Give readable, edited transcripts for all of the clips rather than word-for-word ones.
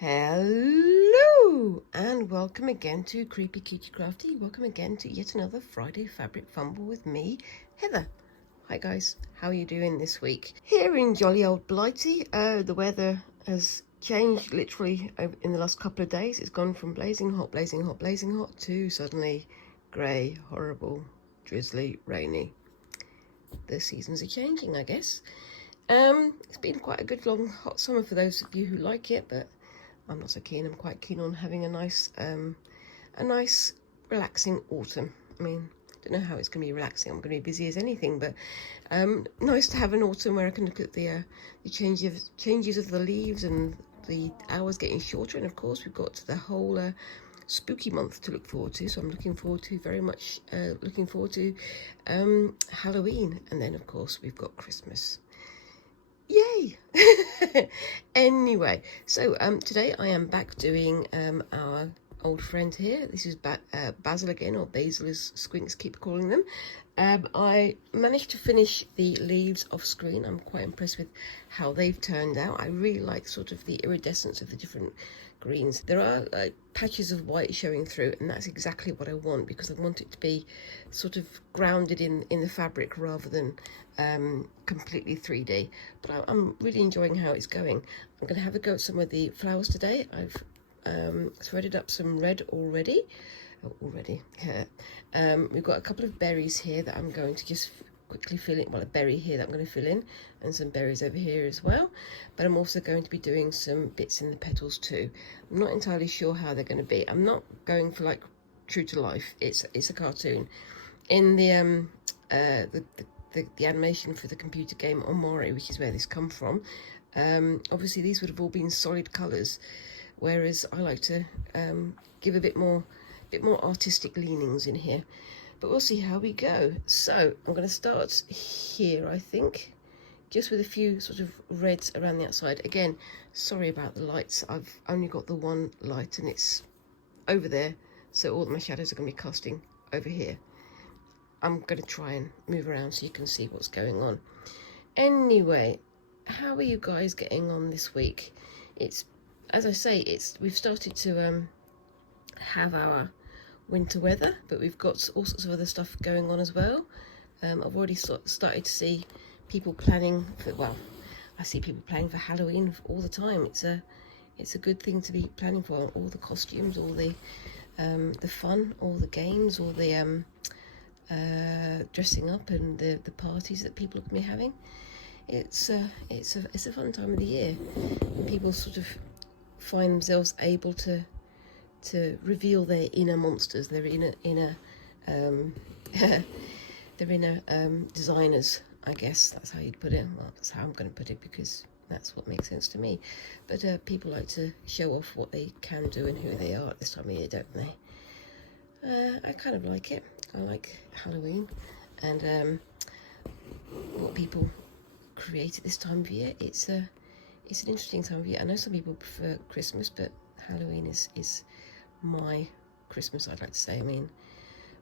Hello and welcome again to Creepy Cutie Crafty. Welcome again to yet another Friday Fabric Fumble with me, Heather. Hi guys, how are you doing this week? Here in jolly old Blighty, the weather has changed literally in the last couple of days. It's gone from blazing hot to suddenly grey, horrible, drizzly, rainy. The seasons are changing, I guess. It's been quite a good long hot summer for those of you who like it, but I'm not so keen. I'm quite keen on having a nice relaxing autumn. I mean, I don't know how it's going to be relaxing. I'm going to be busy as anything, but nice to have an autumn where I can look at the changes of the leaves and the hours getting shorter. And of course, we've got the whole spooky month to look forward to. So I'm looking forward to Halloween, and then of course we've got Christmas. Yay! Anyway, so today I am back doing our old friend here. This is Basil again, or Basil as Squinks keep calling them. I managed to finish the leaves off screen. I'm quite impressed with how they've turned out. I really like sort of the iridescence of the different greens. There are patches of white showing through, and that's exactly what I want, because I want it to be sort of grounded in the fabric rather than completely 3D. But I'm really enjoying how it's going. I'm going to have a go at some of the flowers today. I've threaded up some red already. We've got a couple of berries here that I'm going to just quickly fill in. Well, a berry here that I'm going to fill in, and some berries over here as well. But I'm also going to be doing some bits in the petals too. I'm not entirely sure how they're going to be. I'm not going for like true to life. It's a cartoon. In the animation for the computer game Omori, which is where this come from, obviously these would have all been solid colours, whereas I like to give a bit more artistic leanings in here. But we'll see how we go. So I'm going to start here, I think, just with a few sort of reds around the outside. Again, sorry about the lights. I've only got the one light and it's over there, so all of my shadows are going to be casting over here. I'm going to try and move around so you can see what's going on. Anyway, how are you guys getting on this week? It's, as I say, we've started to have our winter weather, but we've got all sorts of other stuff going on as well. I've already started to see people planning for, well, I see people planning for Halloween all the time. It's a good thing to be planning for. All the costumes, all the fun, all the games, all the dressing up, and the parties that people are going to be having. It's a fun time of the year. People sort of find themselves able to reveal their inner monsters, their inner designers, I guess that's how you'd put it. Well, that's how I'm going to put it, because that's what makes sense to me. But people like to show off what they can do and who they are at this time of year, don't they? I kind of like it. I like Halloween and what people create at this time of year. It's an interesting time of year. I know some people prefer Christmas, but Halloween is my Christmas, I'd like to say. I mean,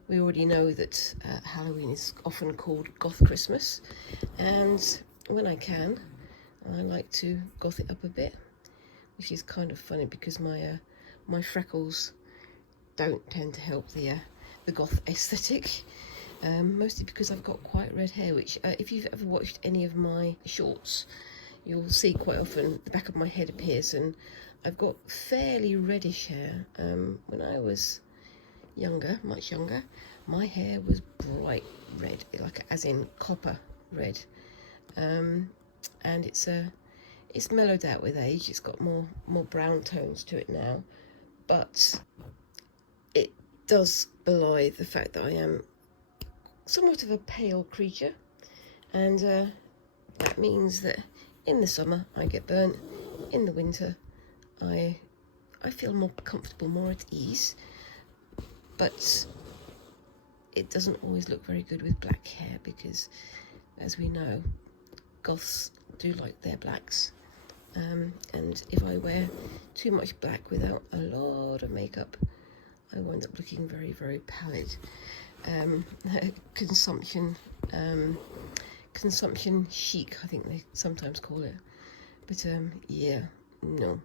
we already know that Halloween is often called Goth Christmas, and when I can, I like to goth it up a bit, which is kind of funny because my freckles don't tend to help the goth aesthetic, mostly because I've got quite red hair, which if you've ever watched any of my shorts, you'll see quite often the back of my head appears, and I've got fairly reddish hair. When I was younger, much younger, my hair was bright red, like as in copper red, and it's mellowed out with age. It's got more brown tones to it now, but it does belie the fact that I am somewhat of a pale creature, and that means that in the summer I get burnt, in the winter I feel more comfortable, more at ease, but it doesn't always look very good with black hair, because as we know, goths do like their blacks, and if I wear too much black without a lot of makeup, I wind up looking very, very pallid. Consumption chic, I think they sometimes call it. But yeah, no,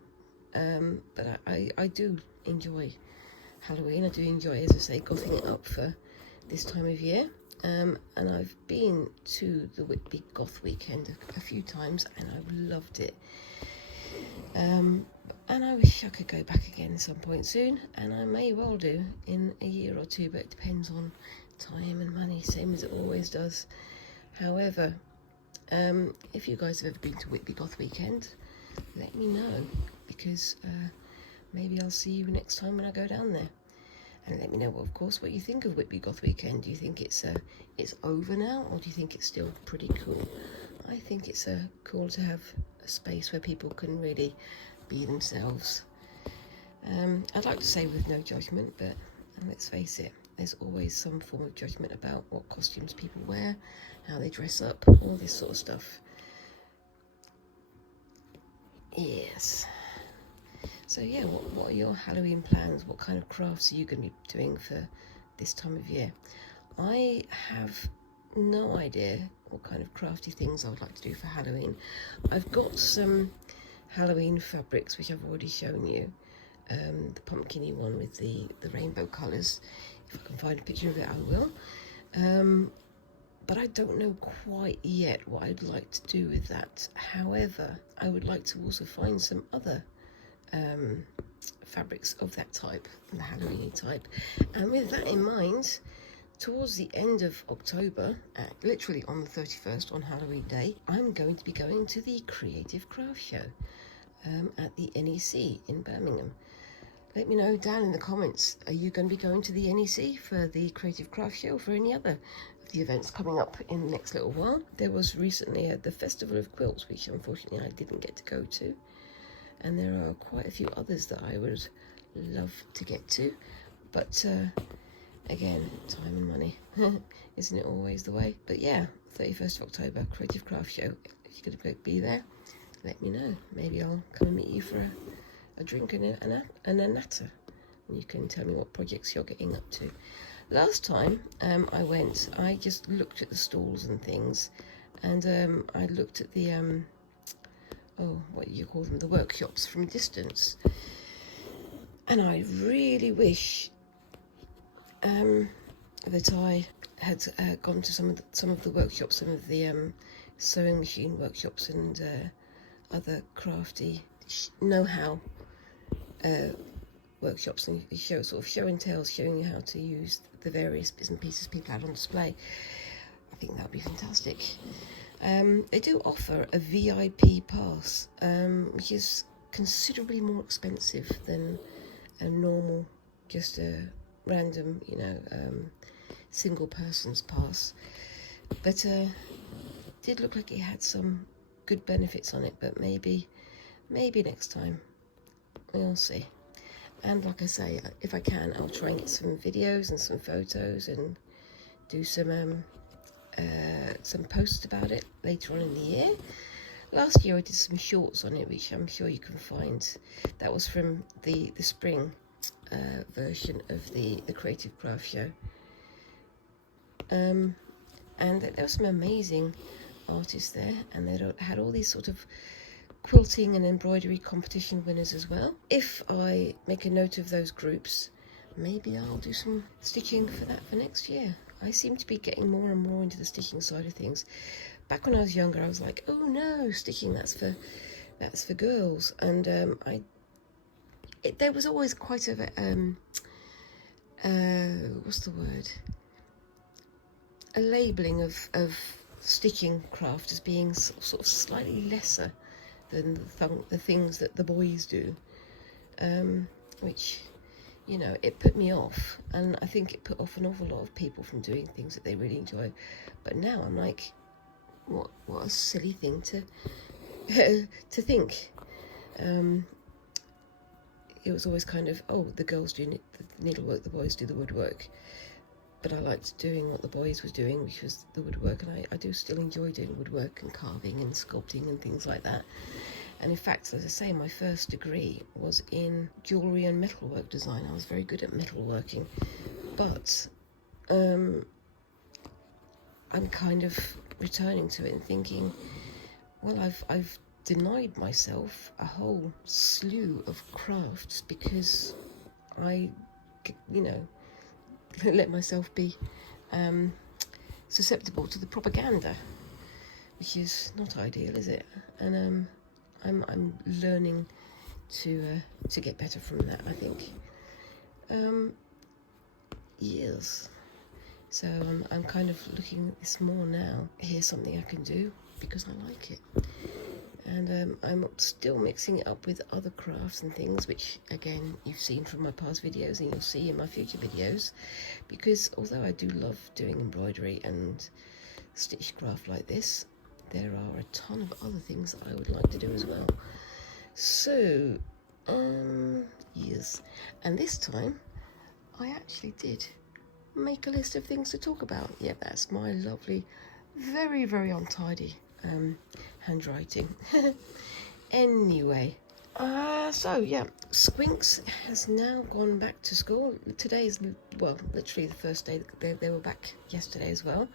but I do enjoy Halloween. I do enjoy, as I say, gothing it up for this time of year. And I've been to the Whitby Goth Weekend a few times, and I've loved it. And I wish I could go back again at some point soon, and I may well do in a year or two, but it depends on time and money, same as it always does. However, if you guys have ever been to Whitby Goth Weekend, let me know, because maybe I'll see you next time when I go down there. And let me know, of course, what you think of Whitby Goth Weekend. Do you think it's over now, or do you think it's still pretty cool? I think it's cool to have a space where people can really be themselves. I'd like to say with no judgment, but let's face it, there's always some form of judgment about what costumes people wear, how they dress up, all this sort of stuff. Yes. So yeah, what are your Halloween plans? What kind of crafts are you going to be doing for this time of year? I have no idea what kind of crafty things I would like to do for Halloween. I've got some Halloween fabrics which I've already shown you. The pumpkin-y one with the rainbow colours. If I can find a picture of it, I will. But I don't know quite yet what I'd like to do with that. However, I would like to also find some other fabrics of that type, the Halloween type. And with that in mind, towards the end of October, literally on the 31st, on Halloween Day, I'm going to be going to the Creative Craft Show at the NEC in Birmingham. Let me know down in the comments, are you going to be going to the NEC for the Creative Craft Show or for any other of the events coming up in the next little while? There was recently the Festival of Quilts, which unfortunately I didn't get to go to. And there are quite a few others that I would love to get to. But again, time and money. Isn't it always the way? But yeah, 31st of October, Creative Craft Show. If you're going to be there, let me know. Maybe I'll come and meet you for a drink and a natter. And you can tell me what projects you're getting up to. Last time I went, I just looked at the stalls and things. And I looked at the... what do you call them, the workshops from a distance, and I really wish that I had gone to some of the workshops, some of the sewing machine workshops and other crafty know-how workshops, and show and tell, showing you how to use the various bits and pieces people had on display. I think that would be fantastic. They do offer a VIP pass, which is considerably more expensive than a normal, just a random, single person's pass. But did look like it had some good benefits on it, but maybe next time. We'll see. And like I say, if I can, I'll try and get some videos and some photos and do some posts about it later on in the year. Last year I did some shorts on it, which I'm sure you can find. That was from the spring version of the Creative Craft Show. And there were some amazing artists there, and they had all these sort of quilting and embroidery competition winners as well. If I make a note of those groups, maybe I'll do some stitching for that for next year. I seem to be getting more and more into the stitching side of things. Back when I was younger, I was like, oh no, stitching, that's for girls. And there was always quite a what's the word? A labelling of stitching craft as being sort of slightly lesser than the things that the boys do, which, it put me off, and I think it put off an awful lot of people from doing things that they really enjoy. But now I'm like, what a silly thing to to think. It was always kind of, the girls do the needlework, the boys do the woodwork. But I liked doing what the boys were doing, which was the woodwork, and I do still enjoy doing woodwork and carving and sculpting and things like that. And in fact, as I say, my first degree was in jewellery and metalwork design. I was very good at metalworking, but I'm kind of returning to it and thinking, well, I've denied myself a whole slew of crafts because I, you know, let myself be susceptible to the propaganda, which is not ideal, is it? And I'm learning to get better from that, I think. Yes. So I'm kind of looking at this more now. Here's something I can do because I like it. And I'm still mixing it up with other crafts and things, which again you've seen from my past videos and you'll see in my future videos, because although I do love doing embroidery and stitch craft like this, there are a ton of other things that I would like to do as well. So yes, and this time I actually did make a list of things to talk about. Yeah, that's my lovely, very, very untidy handwriting. Anyway, so yeah, Squinks has now gone back to school. Today's, well, literally the first day. They were back yesterday as well.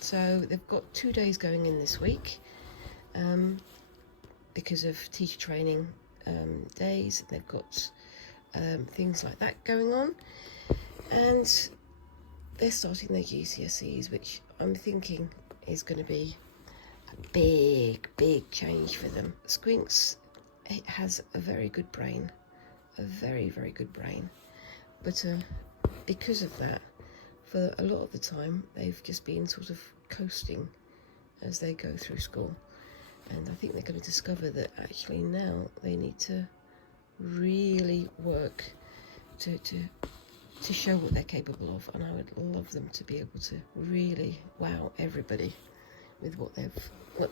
So they've got 2 days going in this week because of teacher training days. They've got things like that going on, and they're starting their GCSEs, which I'm thinking is going to be a big change for them. Squinks has a very good brain, a very good brain, but because of that, for a lot of the time they've just been sort of coasting as they go through school, and I think they're going to discover that actually now they need to really work to show what they're capable of, and I would love them to be able to really wow everybody with what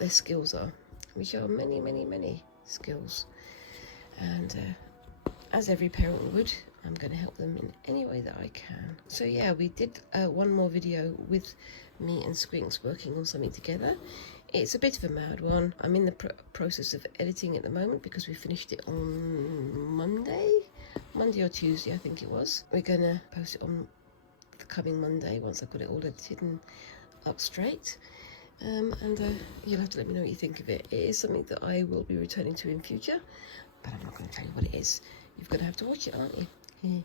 their skills are, which are many skills. And as every parent would, I'm going to help them in any way that I can. So yeah, we did one more video with me and Squinks working on something together. It's a bit of a mad one. I'm in the process of editing at the moment because we finished it on Monday or Tuesday, I think it was. We're going to post it on the coming Monday once I've got it all edited and up straight. And you'll have to let me know what you think of it. It is something that I will be returning to in future, but I'm not going to tell you what it is. You're going to have to watch it, aren't you?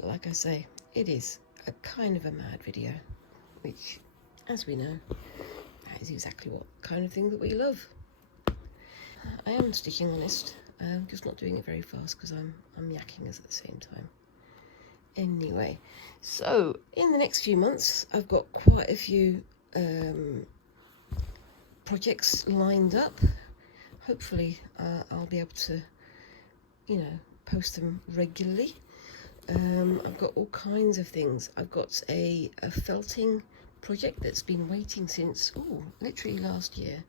Like I say, it is a kind of a mad video, which, as we know, that is exactly what kind of thing that we love. I am stitching honest. I'm just not doing it very fast because I'm yakking us at the same time. Anyway, so in the next few months, I've got quite a few projects lined up. Hopefully, I'll be able to, post them regularly. I've got all kinds of things. I've got a felting project that's been waiting since literally last year,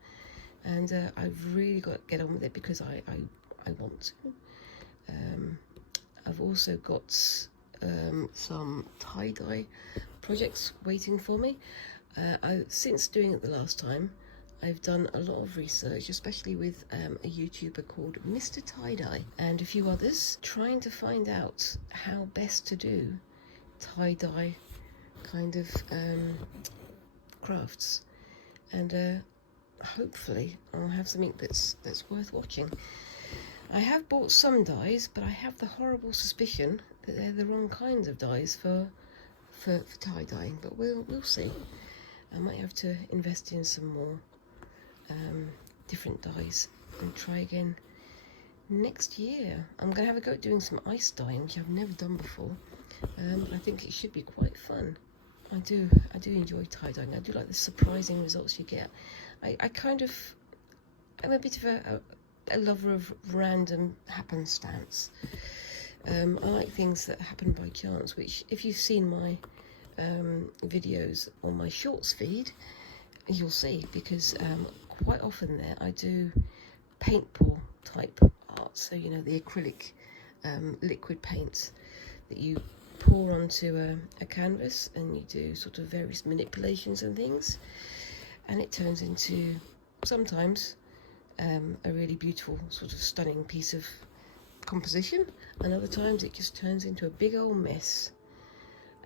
and I've really got to get on with it because I want to. I've also got some tie-dye projects waiting for me. Since doing it the last time, I've done a lot of research, especially with a YouTuber called Mr. Tie-Dye and a few others, trying to find out how best to do tie-dye kind of crafts, and hopefully I'll have something that's worth watching. I have bought some dyes, but I have the horrible suspicion that they're the wrong kinds of dyes for tie-dyeing, but we'll see. I might have to invest in some more different dyes and try again next year. I'm going to have a go at doing some ice dyeing, which I've never done before. I think it should be quite fun. I do enjoy tie-dyeing. I do like the surprising results you get. I'm a bit of a lover of random happenstance. I like things that happen by chance, which if you've seen my videos on my shorts feed, you'll see, because quite often there I do paint pour type art, so the acrylic liquid paints that you pour onto a canvas, and you do sort of various manipulations and things, and it turns into sometimes a really beautiful sort of stunning piece of composition, and other times it just turns into a big old mess.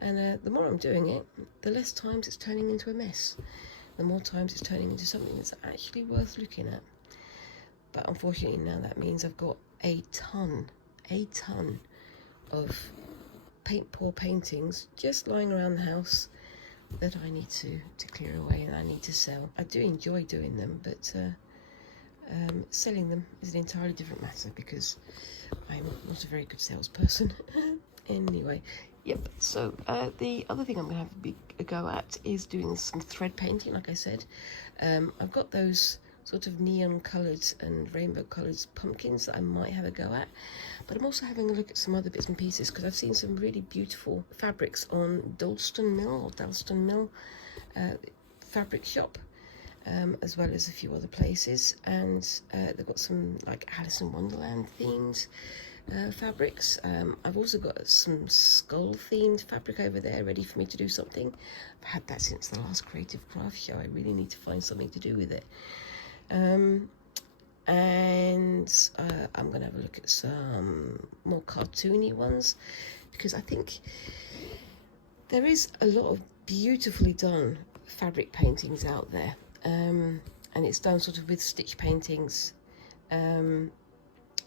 And the more I'm doing it, the less times it's turning into a mess, the more times it's turning into something that's actually worth looking at. But unfortunately now that means I've got a ton of poor paintings just lying around the house that I need to clear away and I need to sell. I do enjoy doing them, but selling them is an entirely different matter because I'm not a very good salesperson. Anyway, yep, so the other thing I'm going to have a go at is doing some thread painting, like I said. I've got those sort of neon coloured and rainbow coloured pumpkins that I might have a go at, but I'm also having a look at some other bits and pieces because I've seen some really beautiful fabrics on Dalston Mill fabric shop, as well as a few other places, and they've got some like Alice in Wonderland themed fabrics. I've also got some skull themed fabric over there ready for me to do something. I've had that since the last creative craft show. I really need to find something to do with it. And I'm gonna have a look at some more cartoony ones because I think there is a lot of beautifully done fabric paintings out there, and it's done sort of with stitch paintings,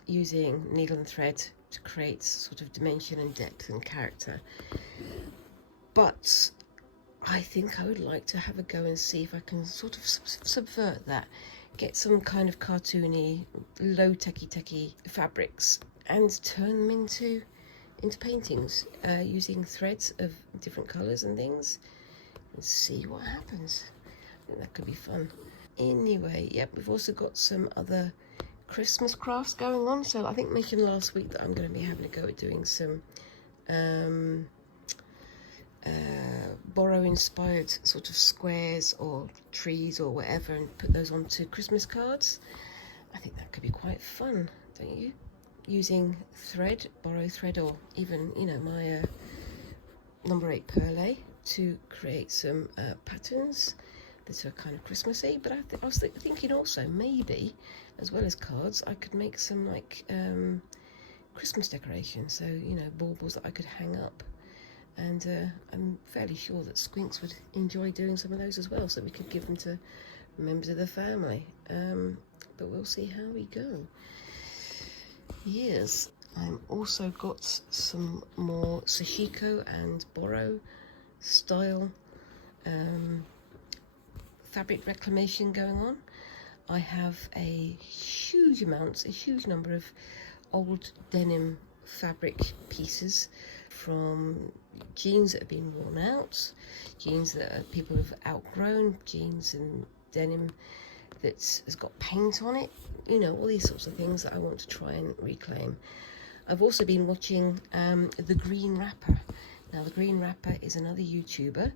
using needle and thread to create sort of dimension and depth and character. But I think I would like to have a go and see if I can sort of subvert that, get some kind of cartoony, low techie fabrics and turn them into paintings, using threads of different colours and things, and see what happens. I think that could be fun. Anyway, yep, we've also got some other Christmas crafts going on. So I think I mentioned last week that I'm going to be having a go at doing some borrow inspired sort of squares or trees or whatever and put those onto Christmas cards. I think that could be quite fun, don't you? Using thread, borrow thread, or even, you know, my number 8 perlé to create some patterns that are kind of Christmassy. But I was thinking also maybe, as well as cards, I could make some like Christmas decorations. So, you know, baubles that I could hang up. And I'm fairly sure that Squinks would enjoy doing some of those as well, so we could give them to members of the family. But we'll see how we go. Yes, I've also got some more sashiko and borrow style fabric reclamation going on. I have a huge number of old denim fabric pieces from jeans that have been worn out, jeans that people have outgrown, jeans and denim that has got paint on it, you know, all these sorts of things that I want to try and reclaim. I've also been watching The Green Rapper. Now, The Green Rapper is another YouTuber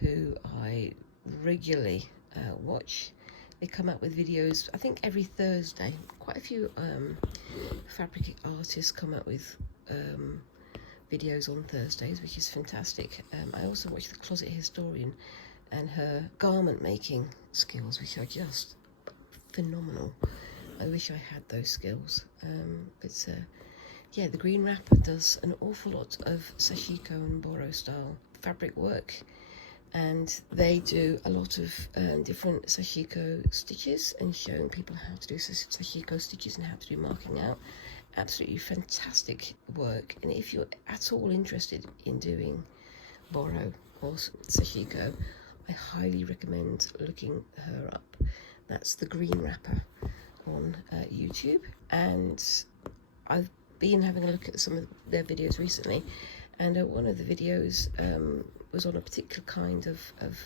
who I regularly watch. They come out with videos, I think every Thursday. Quite a few fabric artists come out with videos on Thursdays, which is fantastic. I also watch The Closet Historian and her garment making skills, which are just phenomenal. I wish I had those skills. But yeah, The Green Rapper does an awful lot of sashiko and borrow style fabric work, and they do a lot of different sashiko stitches and showing people how to do sashiko stitches and how to do marking out. Absolutely fantastic work. And if you're at all interested in doing borrow or sashiko, I highly recommend looking her up. That's The Green Rapper on YouTube, and I've been having a look at some of their videos recently, and one of the videos was on a particular kind of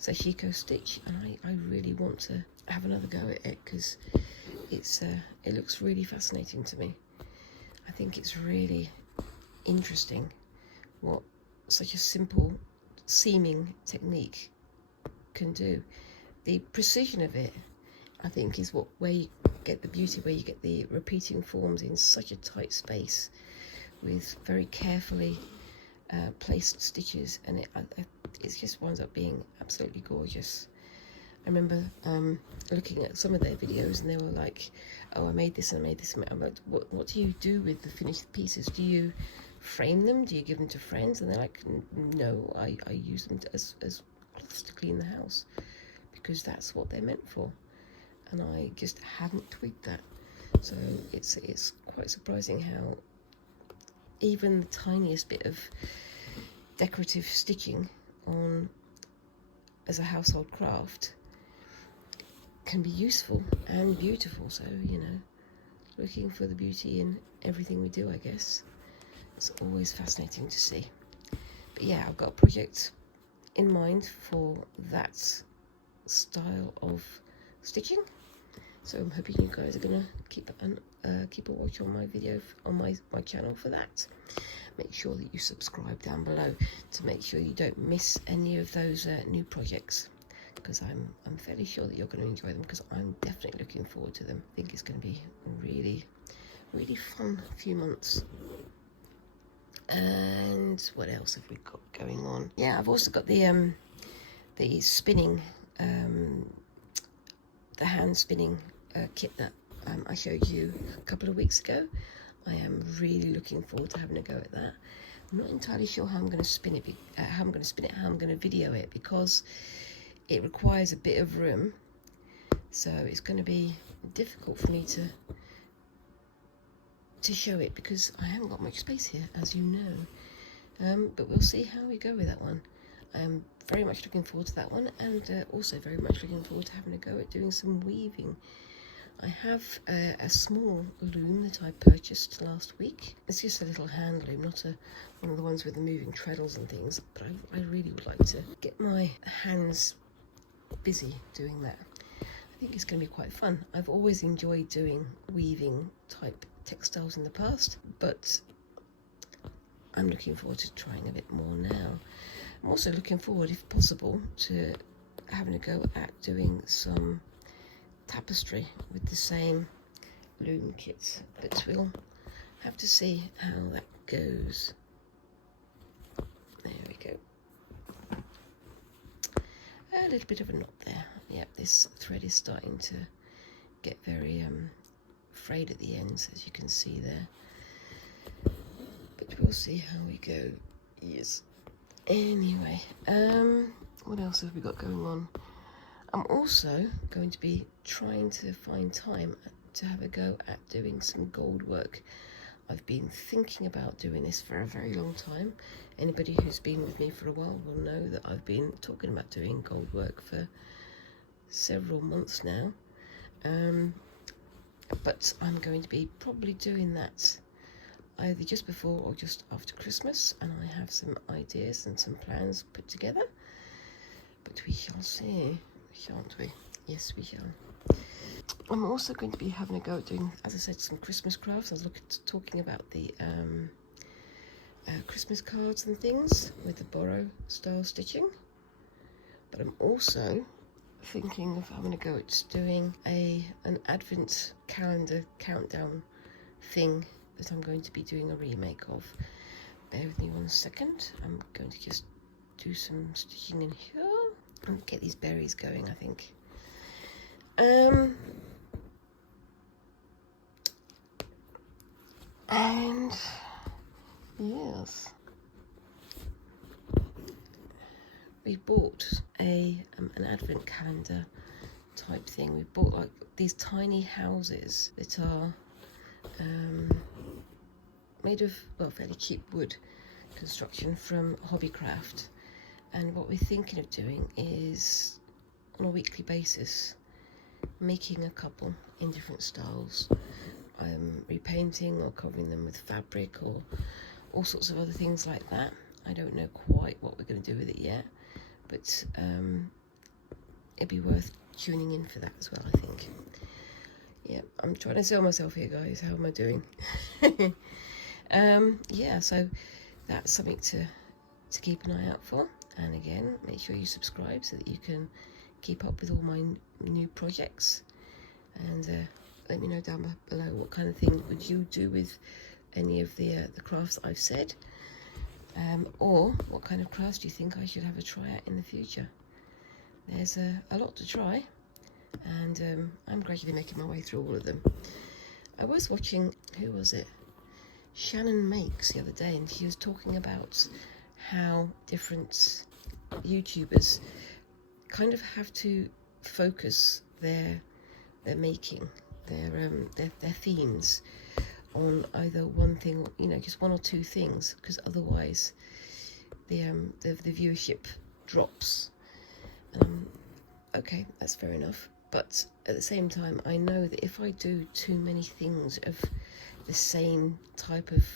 sashiko stitch, and I really want to have another go at it because it looks really fascinating to me. I think it's really interesting what such a simple seaming technique can do. The precision of it, I think, is where you get the beauty, where you get the repeating forms in such a tight space with very carefully placed stitches, and it just winds up being absolutely gorgeous. I remember looking at some of their videos, and they were like, oh, I made this and I made this. I'm like, what do you do with the finished pieces? Do you frame them? Do you give them to friends? And they're like, no, I use them as cloths to clean the house, because that's what they're meant for. and I just hadn't tweaked that. So it's quite surprising how even the tiniest bit of decorative stitching on as a household craft can be useful and beautiful. So, you know, looking for the beauty in everything we do, I guess. It's always fascinating to see. But yeah, I've got a project in mind for that style of stitching, so I'm hoping you guys are gonna keep a watch on my video on my channel for that. Make sure that you subscribe down below to make sure you don't miss any of those new projects, because I'm fairly sure that you're going to enjoy them, because I'm definitely looking forward to them. I think it's going to be a really, really fun few months. And what else have we got going on? Yeah, I've also got the spinning, the hand spinning kit that I showed you a couple of weeks ago. I am really looking forward to having a go at that. I'm not entirely sure how I'm going to spin it, how I'm going to video it, because it requires a bit of room, so it's going to be difficult for me to show it, because I haven't got much space here, as you know. But we'll see how we go with that one. I'm very much looking forward to that one, and also very much looking forward to having a go at doing some weaving. I have a small loom that I purchased last week. It's just a little hand loom, not one of the ones with the moving treadles and things, but I really would like to get my hands busy doing that. I think it's going to be quite fun. I've always enjoyed doing weaving type textiles in the past, but I'm looking forward to trying a bit more now. I'm also looking forward, if possible, to having a go at doing some tapestry with the same loom kit, but we'll have to see how that goes. There we go. A little bit of a knot there. Yep, this thread is starting to get very frayed at the ends, as you can see there, but we'll see how we go. Yes. Anyway, what else have we got going on? I'm also going to be trying to find time to have a go at doing some gold work. I've been thinking about doing this for a very long time. Anybody who's been with me for a while will know that I've been talking about doing gold work for several months now. But I'm going to be probably doing that either just before or just after Christmas, and I have some ideas and some plans put together, but we shall see. Shan't we? Yes, we shall. I'm also going to be having a go at doing, as I said, some Christmas crafts. I was talking about the Christmas cards and things with the borrow style stitching, but I'm also thinking of having a go at doing an advent calendar countdown thing that I'm going to be doing a remake of. Bear with me 1 second. I'm going to just do some stitching in here and get these berries going, I think. And yes, we bought an advent calendar type thing. We bought like these tiny houses that are made of, well, fairly cheap wood construction from Hobbycraft. And what we're thinking of doing is, on a weekly basis, making a couple in different styles, repainting or covering them with fabric or all sorts of other things like that. I don't know quite what we're going to do with it yet, but it'd be worth tuning in for that as well, I think. Yeah, I'm trying to sell myself here, guys. How am I doing? Yeah, so that's something to keep an eye out for. And again, make sure you subscribe so that you can keep up with all my new projects. And let me know down below what kind of thing would you do with any of the crafts I've said, or what kind of crafts do you think I should have a try at in the future. There's a lot to try, and I'm gradually making my way through all of them. I was watching, who was it? Shannon Makes the other day, and she was talking about how different YouTubers kind of have to focus their they're making, their themes on either one thing, or, you know, just one or two things, because otherwise the viewership drops. Okay, that's fair enough, but at the same time, I know that if I do too many things of the same type of,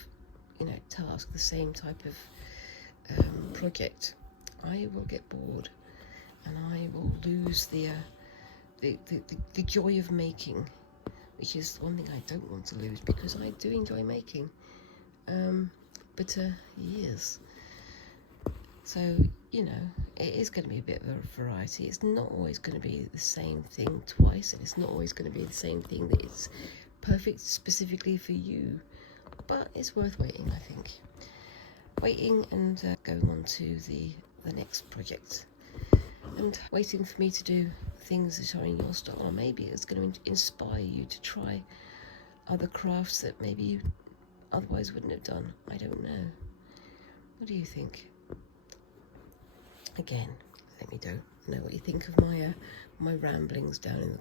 you know, task, the same type of project, I will get bored, and I will lose the joy of making, which is one thing I don't want to lose, because I do enjoy making. Yes. So, you know, it is going to be a bit of a variety. It's not always going to be the same thing twice, and it's not always going to be the same thing that is perfect specifically for you. But it's worth waiting, I think. Waiting and going on to the next project. And waiting for me to do things that are in your style. Or maybe it's going to inspire you to try other crafts that maybe you otherwise wouldn't have done. I don't know. What do you think? Again, let me know what you think of my ramblings down in the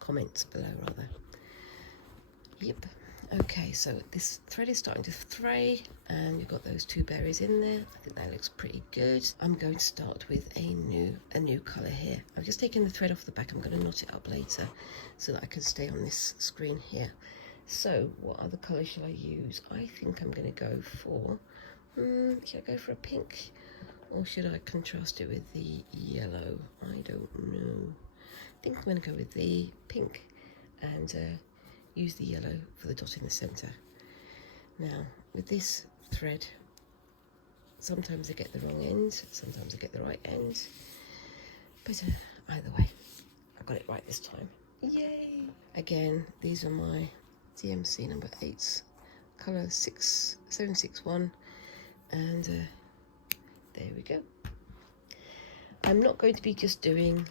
comments below rather. Yep. Okay, so this thread is starting to fray, and you've got those 2 berries in there. I think that looks pretty good. I'm going to start with a new colour here. I've just taken the thread off the back. I'm going to knot it up later so that I can stay on this screen here. So what other colour shall I use? I think I'm going to go for, should I go for a pink, or should I contrast it with the yellow? I don't know. I think I'm going to go with the pink and use the yellow for the dot in the centre. Now, with this thread, sometimes I get the wrong end, sometimes I get the right end, but either way, I got it right this time. Yay! Again, these are my DMC number 8s, colour 761, and there we go. I'm not going to be just doing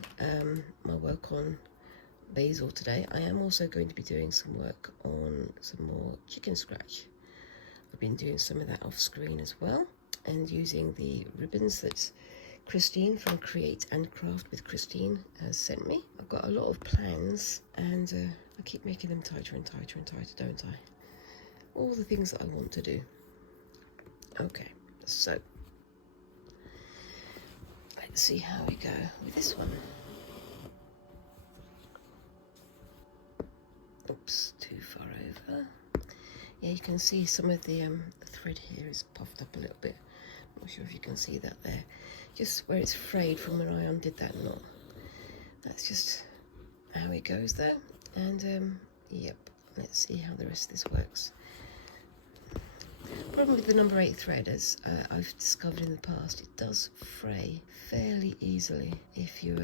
my work on Basil today. I am also going to be doing some work on some more chicken scratch. I've been doing some of that off screen as well, and using the ribbons that Christine from Create and Craft with Christine has sent me. I've got a lot of plans, and I keep making them tighter and tighter and tighter, don't I? All the things that I want to do. Okay, so let's see how we go with this one. Oops, too far over. Yeah, you can see some of the thread here is puffed up a little bit. I'm not sure if you can see that there. Just where it's frayed from when I undid that knot. That's just how it goes there. And yep, let's see how the rest of this works. Problem with the number 8 thread, as I've discovered in the past, it does fray fairly easily if you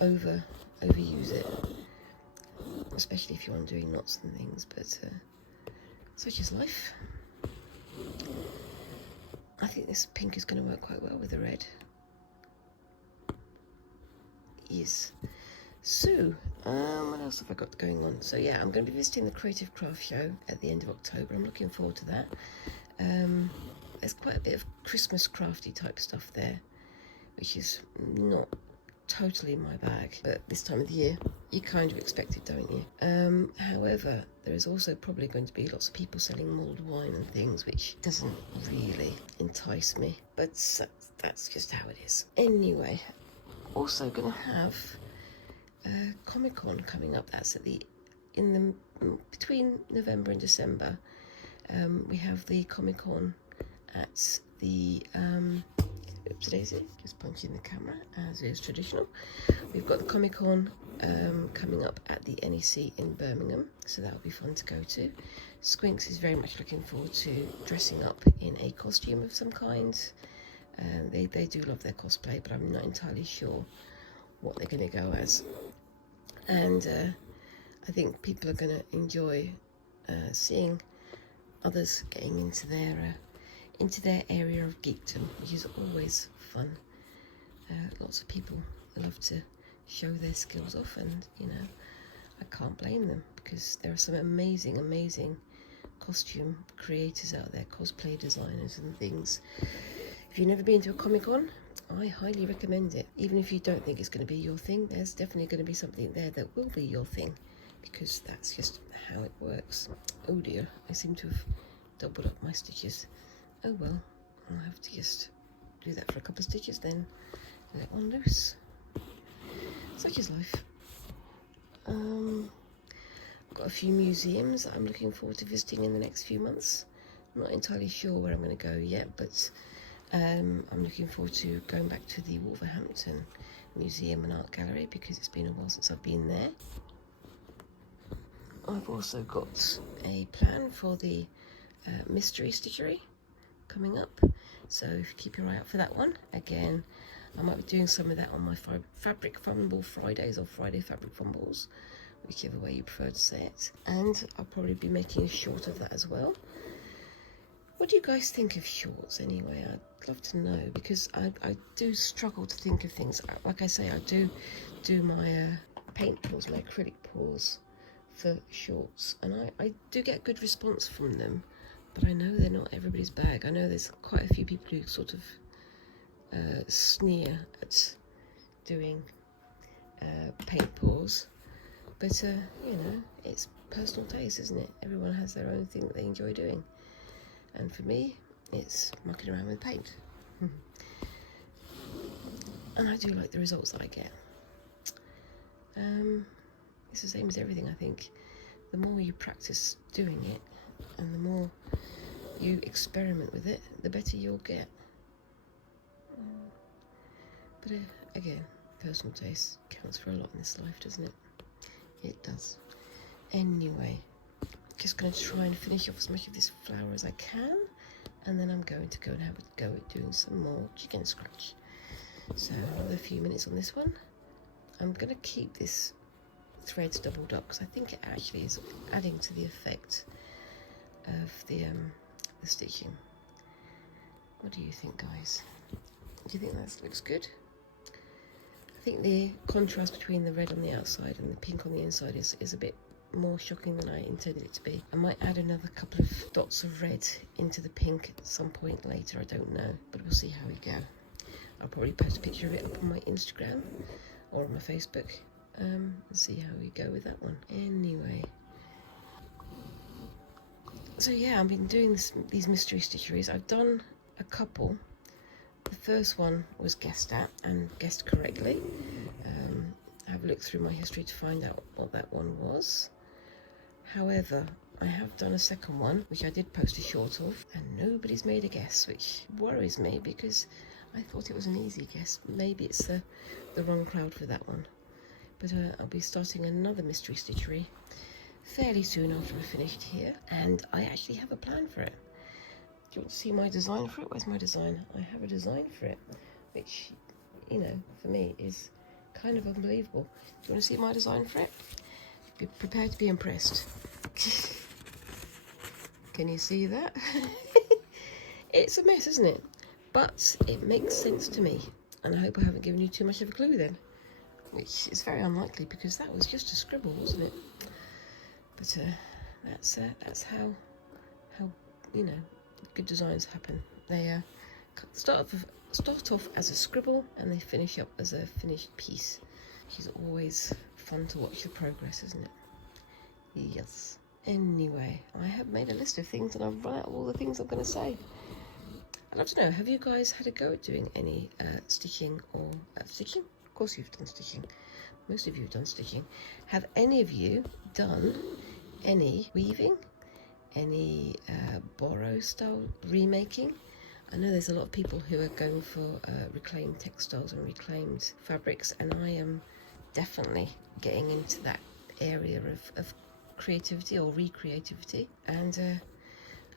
overuse it. Especially if you're doing knots and things, but such is life. I think this pink is going to work quite well with the red. Yes. So, what else have I got going on? So yeah, I'm going to be visiting the Creative Craft Show at the end of October. I'm looking forward to that. There's quite a bit of Christmas crafty type stuff there, which is not totally my bag, but this time of the year you kind of expect it, don't you? However, there is also probably going to be lots of people selling mulled wine and things, which doesn't really entice me, but that's just how it is. Anyway, also going to have Comic-Con coming up. That's between November and December. We have the Comic-Con at the oops daisy, just punching the camera as is traditional. We've got the Comic-Con coming up at the NEC in Birmingham, so that'll be fun to go to. Squinks is very much looking forward to dressing up in a costume of some kind. They do love their cosplay, but I'm not entirely sure what they're going to go as. And I think people are going to enjoy seeing others getting into their area of geekdom, which is always fun. Lots of people love to show their skills off, and you know, I can't blame them, because there are some amazing costume creators out there, cosplay designers and things. If you've never been to a Comic-Con, I highly recommend it. Even if you don't think it's going to be your thing, there's definitely going to be something there that will be your thing, because that's just how it works. Oh dear, I seem to have doubled up my stitches. Oh well, I'll have to just do that for a couple of stitches, then let one loose. Such is life. I've got a few museums that I'm looking forward to visiting in the next few months. I'm not entirely sure where I'm going to go yet, but I'm looking forward to going back to the Wolverhampton Museum and Art Gallery, because it's been a while since I've been there. I've also got a plan for the mystery stitchery coming up, so if you keep your eye out for that one. Again, I might be doing some of that on my Fabric Fumble Fridays, or Friday Fabric Fumbles, whichever way you prefer to say it. And I'll probably be making a short of that as well. What do you guys think of shorts anyway? I'd love to know, because I do struggle to think of things. Like I say, I do my paint pours, my acrylic pours for shorts, and I do get good response from them, but I know they're not everybody's bag. I know there's quite a few people who sort of sneer at doing paint pours, but you know, it's personal taste, isn't it? Everyone has their own thing that they enjoy doing, and for me it's mucking around with paint. And I do like the results that I get. It's the same as everything, I think. The more you practice doing it and the more you experiment with it, the better you'll get. But again, personal taste counts for a lot in this life, doesn't it? It does. Anyway, just going to try and finish off as much of this flower as I can, and then I'm going to go and have a go at doing some more chicken scratch. So another few minutes on this one. I'm going to keep this threads doubled up, because I think it actually is adding to the effect of the stitching. What do you think, guys? Do you think that looks good? I think the contrast between the red on the outside and the pink on the inside is a bit more shocking than I intended it to be. I might add another couple of dots of red into the pink at some point later, I don't know, but we'll see how we go. I'll probably post a picture of it up on my Instagram or on my Facebook, and see how we go with that one. Anyway, so yeah, I've been doing these mystery stitcheries. I've done a couple. The first one was guessed at and guessed correctly. Have a look through my history to find out what that one was. However, I have done a second one, which I did post a short of, and nobody's made a guess, which worries me, because I thought it was an easy guess. Maybe it's the wrong crowd for that one. But I'll be starting another mystery stitchery fairly soon after I've finished here, and I actually have a plan for it. Do you want to see my design for it? Where's my design? I have a design for it, which, you know, for me is kind of unbelievable. Do you want to see my design for it? Be prepared to be impressed. Can you see that? It's a mess, isn't it? But it makes sense to me, and I hope I haven't given you too much of a clue then, which is very unlikely, because that was just a scribble, wasn't it? But that's how you know, good designs happen. They start off as a scribble, and they finish up as a finished piece, which is always fun to watch the progress, isn't it? Yes. Anyway, I have made a list of things, and I've run out of all the things I'm going to say. I'd love to know, have you guys had a go at doing any stitching or stitching? Of course you've done stitching. Most of you have done stitching. Have any of you done any weaving? Any borrow style remaking? I know there's a lot of people who are going for reclaimed textiles and reclaimed fabrics, and I am definitely getting into that area of creativity or recreativity, and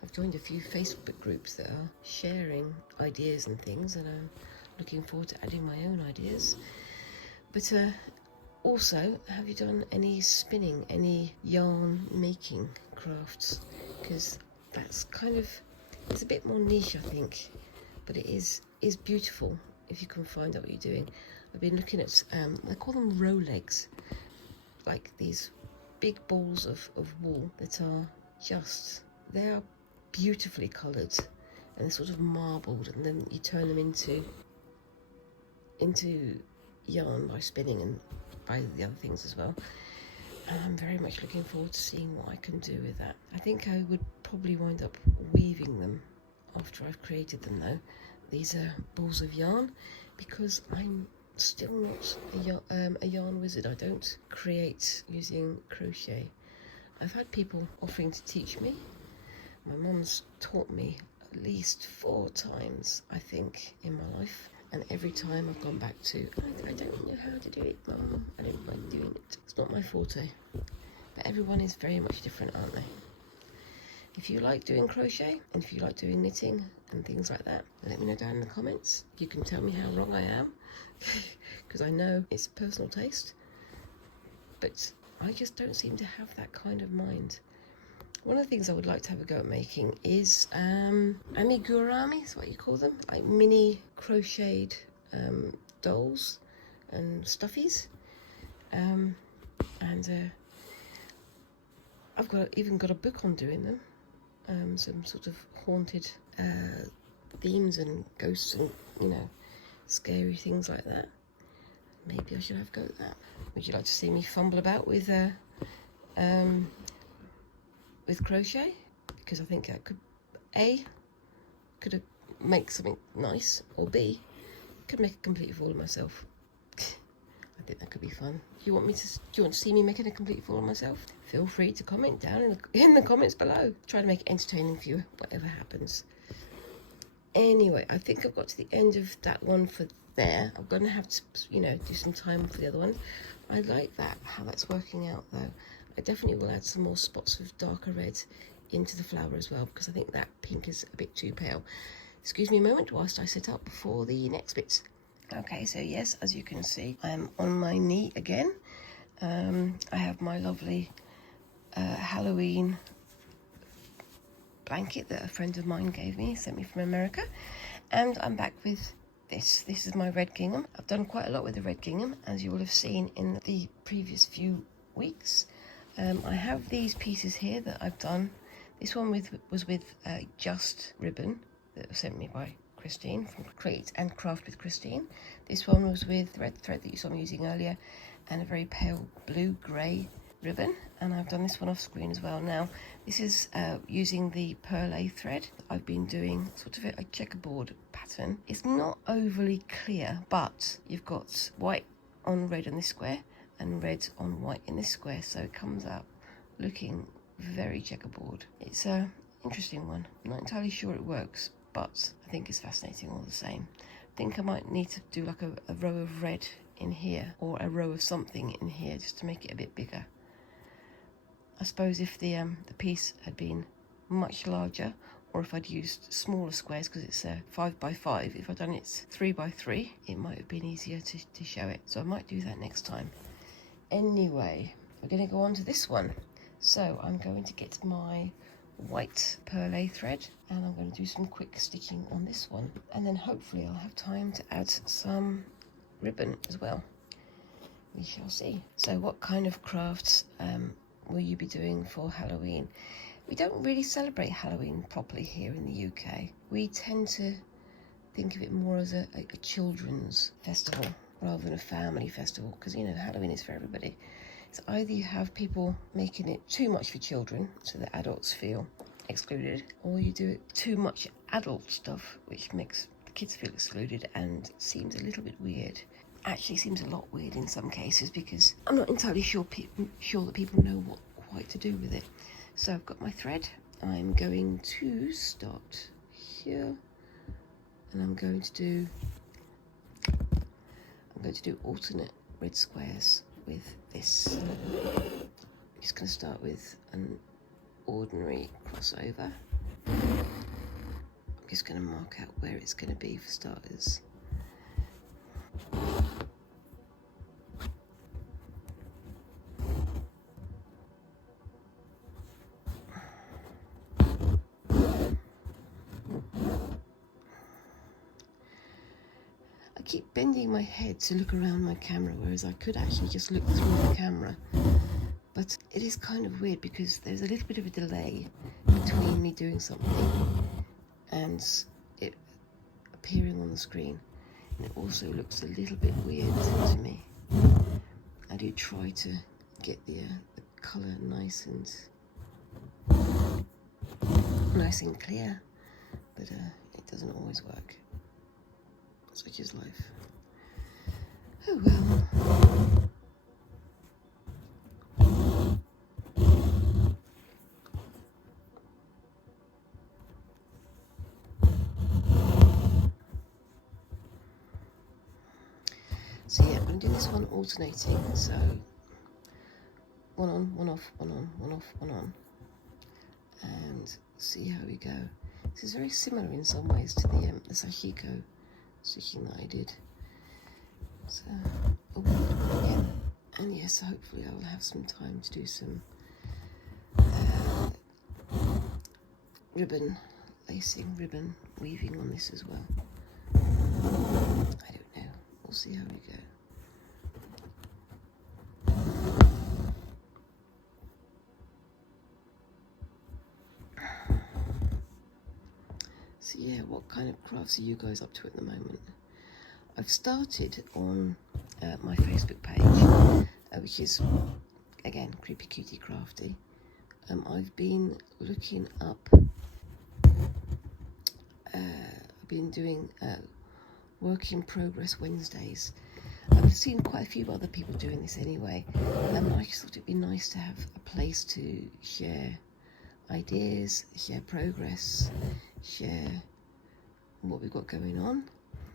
I've joined a few Facebook groups that are sharing ideas and things, and I'm looking forward to adding my own ideas. But also, have you done any spinning, any yarn making crafts? Because that's kind of, it's a bit more niche, I think, but it is beautiful if you can find out what you're doing. I've been looking at, they call them row legs, like these big balls of wool that are just, they are beautifully coloured, and they're sort of marbled, and then you turn them into into yarn by spinning and by the other things as well. And I'm very much looking forward to seeing what I can do with that. I think I would probably wind up weaving them after I've created them though. These are balls of yarn, because I'm still not a yarn wizard. I don't create using crochet. I've had people offering to teach me. My mum's taught me at least 4 times, I think, in my life. And every time I've gone back to, I don't know how to do it, Mum. I don't like doing it. It's not my forte. But everyone is very much different, aren't they? If you like doing crochet, and if you like doing knitting and things like that, let me know down in the comments. You can tell me how wrong I am, because I know it's personal taste. But I just don't seem to have that kind of mind. One of the things I would like to have a go at making is amigurumi, is what you call them, like mini crocheted dolls and stuffies. And I've even got a book on doing them, some sort of haunted themes and ghosts and, you know, scary things like that. Maybe I should have a go at that. Would you like to see me fumble about with crochet? Because I think I could, A, could make something nice, or B, could make a complete fool of myself. I think that could be fun. Do you want to see me making a complete fool of myself? Feel free to comment down in the comments below. Try to make it entertaining for you, whatever happens. Anyway, I think I've got to the end of that one for there. I'm going to have to, you know, do some time for the other one. I like that, how that's working out though. I definitely will add some more spots of darker red into the flower as well, because I think that pink is a bit too pale. Excuse me a moment whilst I set up for the next bits. Okay, so yes, as you can see, I am on my knee again. I have my lovely Halloween blanket that a friend of mine gave me, sent me from America, and I'm back with this. This is my red gingham. I've done quite a lot with the red gingham, as you will have seen in the previous few weeks. I have these pieces here that I've done. This one was with just ribbon that was sent me by Christine from Create and Craft with Christine. This one was with red thread that you saw me using earlier, and a very pale blue-grey ribbon. And I've done this one off screen as well. Now, this is using the perlé thread. I've been doing sort of a checkerboard pattern. It's not overly clear, but you've got white on red on this square, and red on white in this square, so it comes out looking very checkerboard. It's a interesting one. I'm not entirely sure it works, but I think it's fascinating all the same. I think I might need to do like a row of red in here, or a row of something in here, just to make it a bit bigger. I suppose if the piece had been much larger, or if I'd used smaller squares, because it's 5 by 5, if I'd done it 3 by 3, it might have been easier to show it. So I might do that next time. Anyway, we're going to go on to this one. So I'm going to get my white perlé thread, and I'm going to do some quick stitching on this one, and then hopefully I'll have time to add some ribbon as well. We shall see. So what kind of crafts will you be doing for Halloween? We don't really celebrate Halloween properly here in the UK. We tend to think of it more as a children's festival rather than a family festival, because, you know, Halloween is for everybody. So either you have people making it too much for children so that adults feel excluded, or you do it too much adult stuff which makes the kids feel excluded and seems a little bit weird. Actually seems a lot weird in some cases, because I'm not entirely sure that people know what quite to do with it. So I've got my thread. I'm going to start here, and I'm going to do alternate red squares with this. I'm just going to start with an ordinary crossover. I'm just going to mark out where it's going to be for starters. I keep bending my head to look around my camera, whereas I could actually just look through the camera. But it is kind of weird because there's a little bit of a delay between me doing something and it appearing on the screen. And it also looks a little bit weird to me. I do try to get the colour nice and clear, but it doesn't always work. Such is life. Oh well. So yeah, I'm doing this one alternating, so one on, one off, one on, one off, one on, and see how we go. This is very similar in some ways to the sashiko stitching that I did. So, again, and yes, hopefully I will have some time to do some ribbon lacing, ribbon weaving on this as well. I don't know. We'll see how we go. So yeah, what kind of crafts are you guys up to at the moment? I've started on my Facebook page, which is, again, Creepy Cutie Crafty. I've been looking up, I've been doing work in progress Wednesdays. I've seen quite a few other people doing this anyway. I just thought it'd be nice to have a place to share ideas, share progress, share what we've got going on,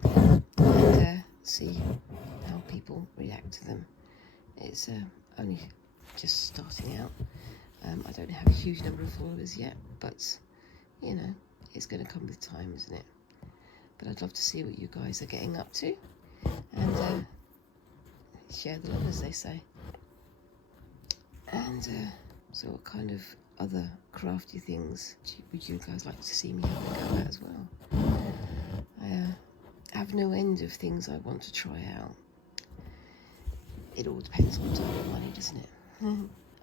and see how people react to them. It's only just starting out. I don't have a huge number of followers yet, but you know, it's going to come with time, isn't it? But I'd love to see what you guys are getting up to, and share the love, as they say. And so what kind of other crafty things would you guys like to see me have a go at as well? I have no end of things I want to try out. It all depends on time and money, doesn't it?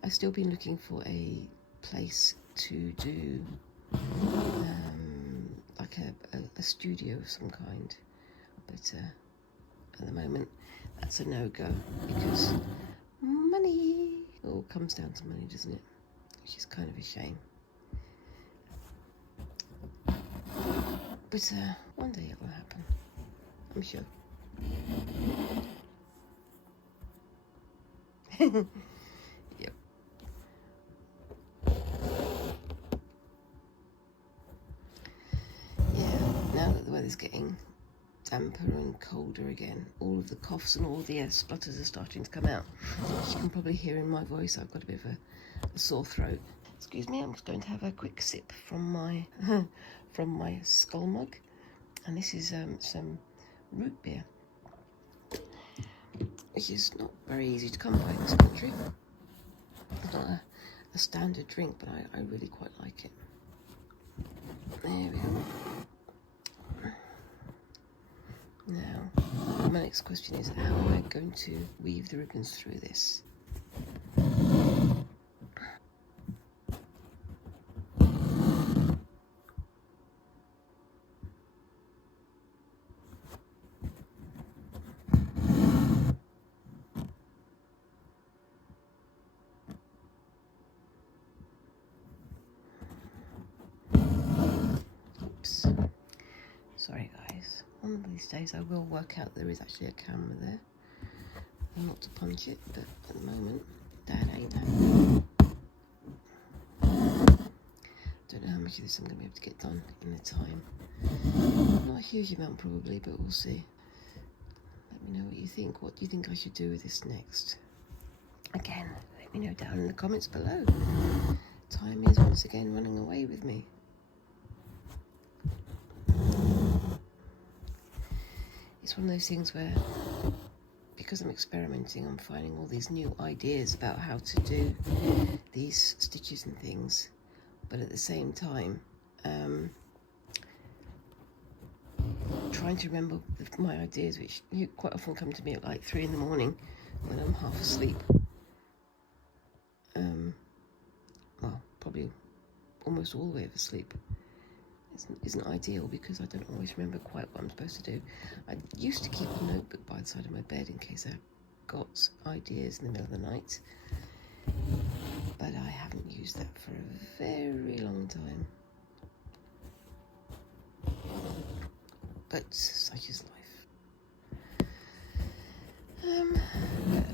I've still been looking for a place to do like a studio of some kind, but at the moment that's a no-go because money. It all comes down to money, doesn't it? Which is kind of a shame. But one day it will happen, I'm sure. Yep. Yeah, now that the weather's getting damper and colder again, all of the coughs and all the splutters are starting to come out. As you can probably hear in my voice, I've got a bit of a sore throat. Excuse me, I'm just going to have a quick sip from my from my skull mug, and this is some root beer, which is not very easy to come by in this country. It's not a standard drink, but I really quite like it. There we go. Now, my next question is, how am I going to weave the ribbons through this? Oops. Sorry guys. One of these days I will work out there is actually a camera there. And not to punch it, but at the moment, that ain't happening. Don't know how much of this I'm going to be able to get done in the time. Not a huge amount probably, but we'll see. Let me know what you think. What do you think I should do with this next? Again, let me know down in the comments below. Time is once again running away with me. It's one of those things where, because I'm experimenting, I'm finding all these new ideas about how to do these stitches and things, but at the same time, trying to remember my ideas, which quite often come to me at like 3 in the morning when I'm half asleep. Well, probably almost all the way asleep. isn't ideal because I don't always remember quite what I'm supposed to do. I used to keep a notebook by the side of my bed in case I got ideas in the middle of the night, but I haven't used that for a very long time. But such is life.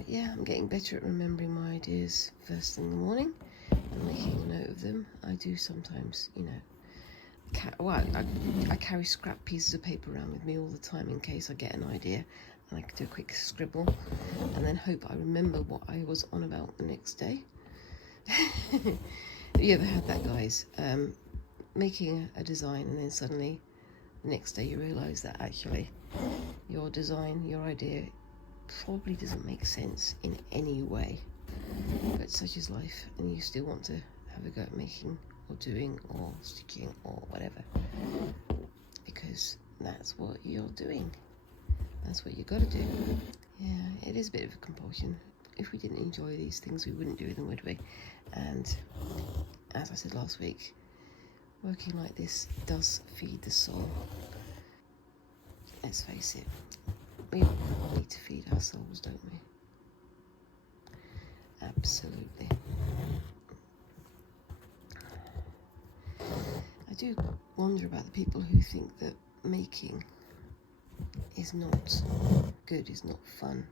Yeah, I'm getting better at remembering my ideas first thing in the morning and making a note of them. I do sometimes, I carry scrap pieces of paper around with me all the time in case I get an idea, and I can do a quick scribble and then hope I remember what I was on about the next day. Have you ever had that, guys? Making a design and then suddenly the next day you realise that actually your design, your idea probably doesn't make sense in any way, but such is life, and you still want to have a go at making or doing or stitching or whatever, because that's what you're doing, that's what you got to do. Yeah, it is a bit of a compulsion. If we didn't enjoy these things, we wouldn't do them, would we? And as I said last week, working like this does feed the soul. Let's face it, we all need to feed our souls, don't we? Absolutely. I do wonder about the people who think that making is not good, is not fun.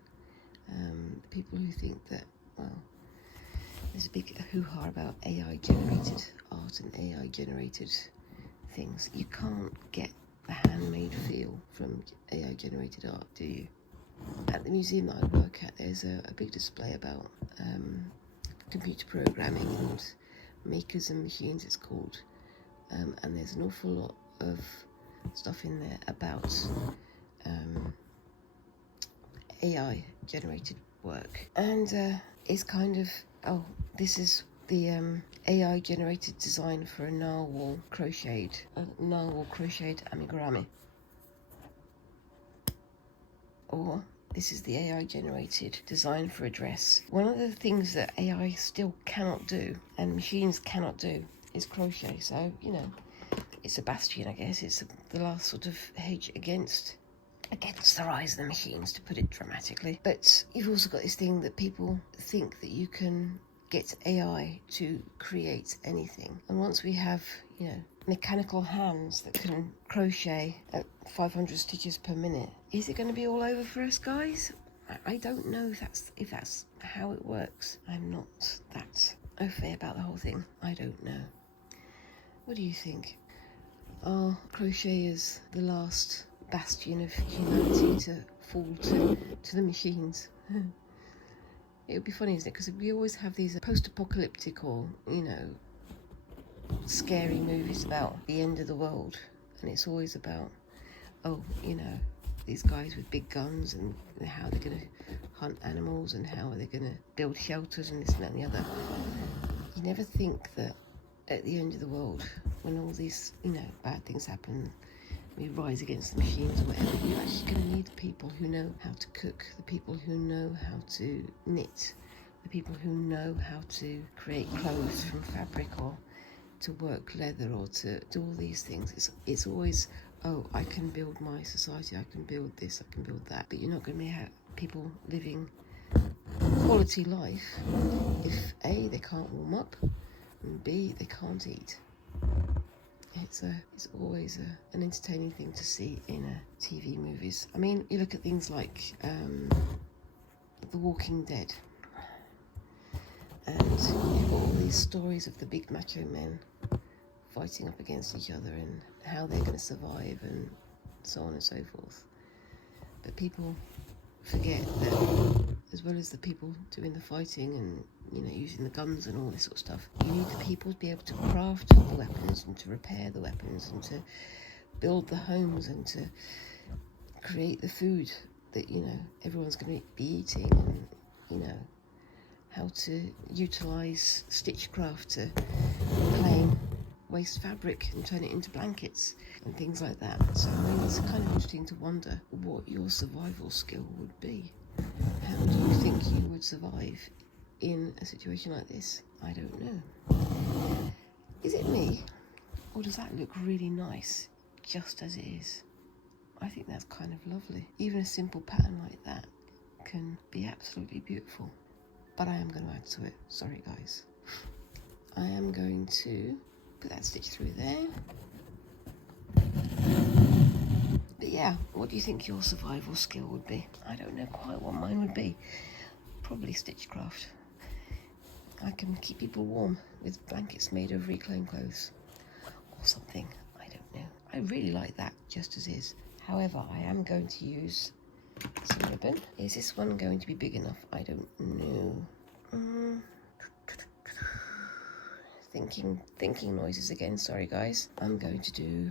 The people who think that, well, there's a big hoo-ha about AI-generated art and AI-generated things. You can't get the handmade feel from AI-generated art, do you? At the museum that I work at, there's a big display about computer programming and makers and machines, it's called. And there's an awful lot of stuff in there about AI-generated work. And it's kind of, oh, this is the AI-generated design for a narwhal crocheted amigurumi. Or this is the AI-generated design for a dress. One of the things that AI still cannot do, and machines cannot do, is crochet. So, it's a bastion, I guess. It's the last sort of hedge against the rise of the machines, to put it dramatically. But you've also got this thing that people think that you can get AI to create anything. And once we have, mechanical hands that can crochet at 500 stitches per minute, is it going to be all over for us, guys? I don't know if that's how it works. I'm not that au fait about the whole thing. I don't know. What do you think? Are crocheters the last bastion of humanity to fall to the machines? It would be funny, isn't it? Because we always have these post-apocalyptic or, scary movies about the end of the world. And it's always about, these guys with big guns and how they're going to hunt animals and how they're going to build shelters and this and that and the other. You never think that at the end of the world, when all these, bad things happen, we rise against the machines or whatever, you're actually going to need the people who know how to cook, the people who know how to knit, the people who know how to create clothes from fabric or to work leather or to do all these things. It's always, I can build my society, I can build this, I can build that. But you're not going to have people living quality life if A, they can't warm up, and B, they can't eat. It's always an entertaining thing to see in TV movies. I mean, you look at things like The Walking Dead, and you've got all these stories of the big macho men fighting up against each other and how they're going to survive and so on and so forth. But people forget that as well as the people doing the fighting and using the guns and all this sort of stuff, you need the people to be able to craft the weapons and to repair the weapons and to build the homes and to create the food that everyone's going to be eating, and how to utilise stitchcraft to plain waste fabric and turn it into blankets and things like that. So it's kind of interesting to wonder what your survival skill would be. How do you think you would survive in a situation like this? I don't know. Is it me, Or does that look really nice just as it is? I think that's kind of lovely. Even a simple pattern like that can be absolutely beautiful. But I am going to add to it. Sorry guys. I am going to put that stitch through there. But yeah, what do you think your survival skill would be? I don't know quite what mine would be. Probably stitchcraft. I can keep people warm with blankets made of reclaimed clothes or something. I don't know. I really like that just as is. However, I am going to use some ribbon. Is this one going to be big enough? I don't know. Thinking noises again. Sorry guys. I'm going to do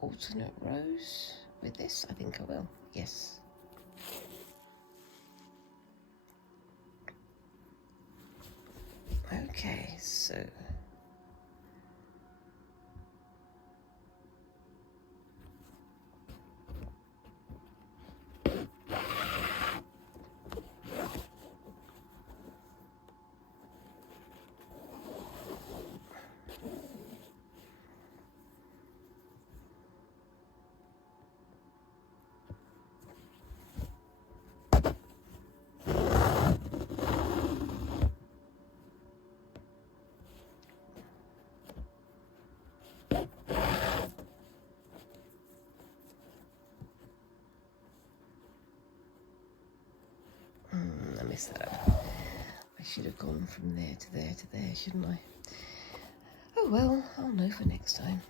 alternate rows with this. I think I will. Yes. Okay, so I messed that up. I should have gone from there to there to there, shouldn't I? Oh well, I'll know for next time.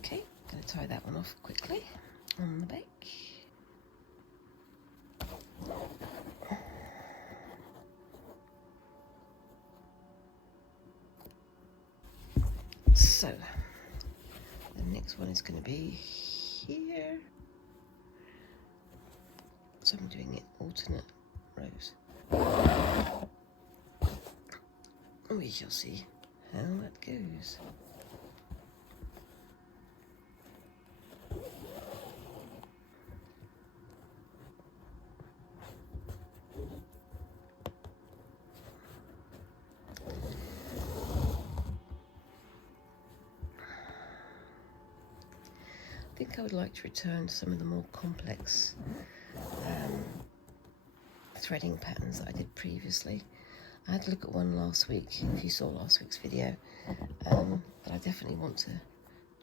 Okay, I'm going to tie that one off quickly on the back. So, the next one is going to be here. So I'm doing it alternate rows. We shall see how that goes. I think I would like to return to some of the more complex threading patterns that I did previously. I had a look at one last week, if you saw last week's video, but I definitely want to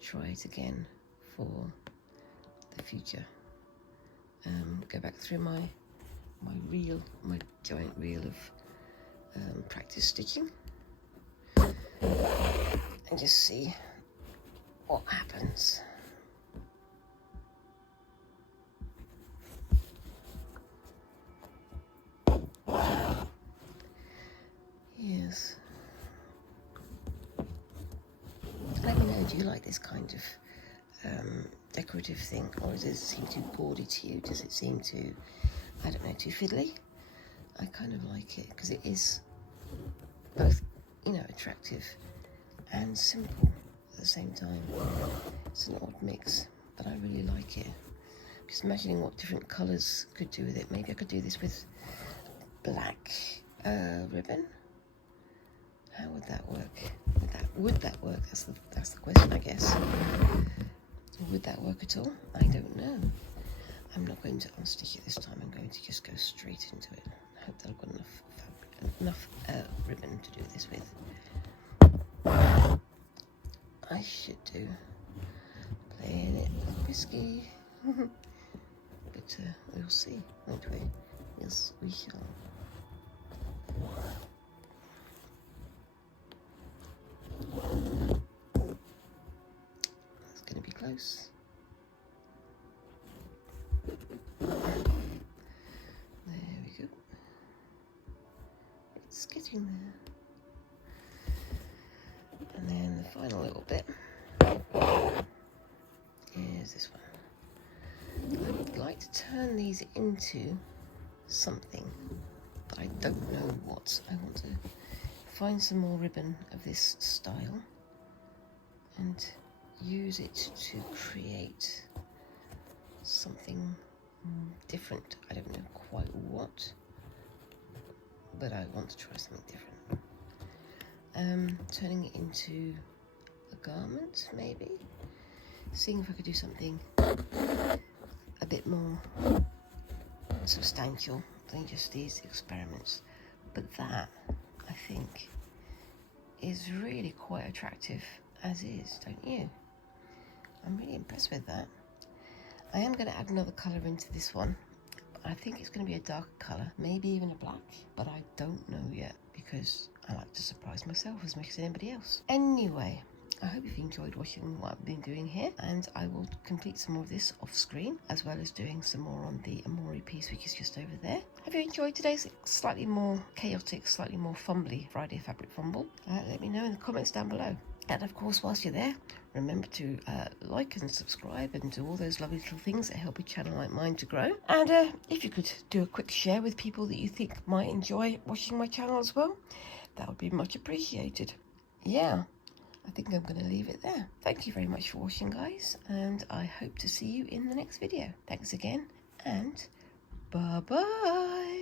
try it again for the future. Go back through my giant reel of practice stitching and just see what happens. Yes. Let me know, do you like this kind of decorative thing, or does it seem too gaudy to you? Does it seem too, I don't know, too fiddly? I kind of like it because it is both, you know, attractive and simple at the same time. It's an odd mix, but I really like it. Just imagining what different colours could do with it. Maybe I could do this with black ribbon. How would that work? Would that work? That's the question, I guess. Would that work at all? I don't know. I'm not going to unstitch it this time. I'm going to just go straight into it. I hope that I've got enough ribbon to do this with. I should do. Playing it risky. But we'll see, won't we? Yes, we shall. That's going to be close. There we go. It's getting there. turn a little bit. Here's this one. I would like to turn these into something, but I don't know what. I want to find some more ribbon of this style and use it to create something different. I don't know quite what, but I want to try something different. Turning it into a garment, maybe. Seeing if I could do something a bit more substantial than just these experiments. But that, I think, is really quite attractive as is, don't you? I'm really impressed with that. I am going to add another colour into this one. I think it's going to be a darker colour, maybe even a black, but I don't know yet because I like to surprise myself as much as anybody else. Anyway, I hope you've enjoyed watching what I've been doing here, and I will complete some more of this off screen, as well as doing some more on the Omori piece, which is just over there. Have you enjoyed today's slightly more chaotic, slightly more fumbly Friday Fabric Fumble? Let me know in the comments down below. And of course, whilst you're there, remember to like and subscribe and do all those lovely little things that help a channel like mine to grow. And if you could do a quick share with people that you think might enjoy watching my channel as well, that would be much appreciated. Yeah, I think I'm going to leave it there. Thank you very much for watching, guys, and I hope to see you in the next video. Thanks again, and bye-bye.